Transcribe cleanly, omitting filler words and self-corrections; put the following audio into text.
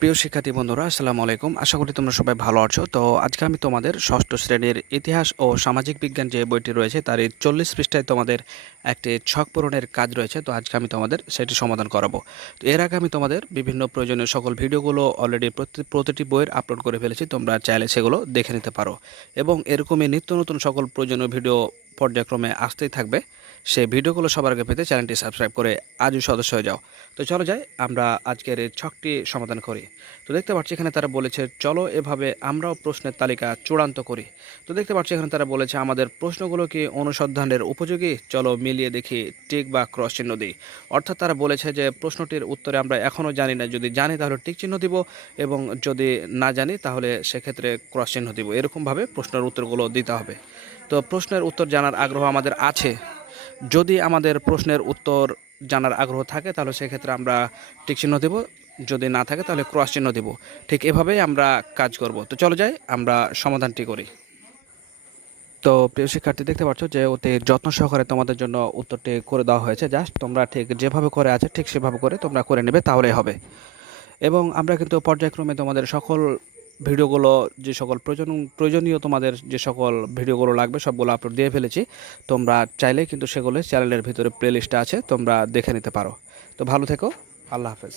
প্রিয় শিক্ষার্থী বন্ধুরা, আসসালামু আলাইকুম। আশা করি তোমরা সবাই ভালো আছো। তো আজকে আমি তোমাদের ষষ্ঠ শ্রেণীর ইতিহাস ও সামাজিক বিজ্ঞান যে বইটি রয়েছে তার এই 40 পৃষ্ঠায় তোমাদের একটি ছক পূরণের কাজ রয়েছে। তো আজকে আমি তোমাদের সেটি সমাধান করাবো। তো এর আগে আমি তোমাদের বিভিন্ন প্রয়োজনীয় সকল ভিডিওগুলো অলরেডি প্রতিটি বইয়ের আপলোড করে ফেলেছি, তোমরা চাইলে সেগুলো দেখে নিতে পারো। এবং এরকমই নিত্য নতুন সকল প্রয়োজনীয় ভিডিও পর্যায়ক্রমে আসতেই থাকবে। সেই ভিডিওগুলো সবার আগে পেতে চ্যানেলটি সাবস্ক্রাইব করে আজই সদস্য হয়ে যাও। তো চলো যাই, আমরা আজকের এই ছকটি সমাধান করি। তো দেখতে পাচ্ছি এখানে তারা বলেছে, চলো এভাবে আমরাও প্রশ্নের তালিকা চূড়ান্ত করি। তো দেখতে পাচ্ছি এখানে তারা বলেছে, আমাদের প্রশ্নগুলো কি অনুসন্ধানের উপযোগী, চলো মিলিয়ে দেখি টিক বা ক্রস চিহ্ন দিই। অর্থাৎ তারা বলেছে যে প্রশ্নটির উত্তরে আমরা এখনও জানি না, যদি জানি তাহলে টিক চিহ্ন দিব, এবং যদি না জানি তাহলে সেক্ষেত্রে ক্রস চিহ্ন দিব। এরকমভাবে প্রশ্নের উত্তরগুলো দিতে হবে। তো প্রশ্নের উত্তর জানার আগ্রহ আমাদের আছে। যদি আমাদের প্রশ্নের উত্তর জানার আগ্রহ থাকে তাহলে সেক্ষেত্রে আমরা টিক চিহ্ন দেব, যদি না থাকে তাহলে ক্রস চিহ্ন দেব। ঠিক এভাবেই আমরা কাজ করব। তো চলো যাই, আমরা সমাধানটি করি। তো প্রিয় শিক্ষার্থী, দেখতে পাচ্ছ যে অতি যত্ন সহকারে তোমাদের জন্য উত্তরটি করে দেওয়া হয়েছে। জাস্ট তোমরা ঠিক যেভাবে করে আছে ঠিক সেভাবে করে তোমরা করে নেবে, তাহলেই হবে। এবং আমরা কিন্তু পর্যায়ক্রমে তোমাদের সকল ভিডিওগুলো, যে সকল প্রয়োজনীয় তোমাদের যে সকল ভিডিওগুলো লাগবে সবগুলো আপলোড দিয়ে ফেলেছি। তোমরা চাইলেই কিন্তু সেগুলো চ্যানেলের ভিতরে প্লে লিস্টে আছে, তোমরা দেখে নিতে পারো। তো ভালো থেকো, আল্লাহ হাফেজ।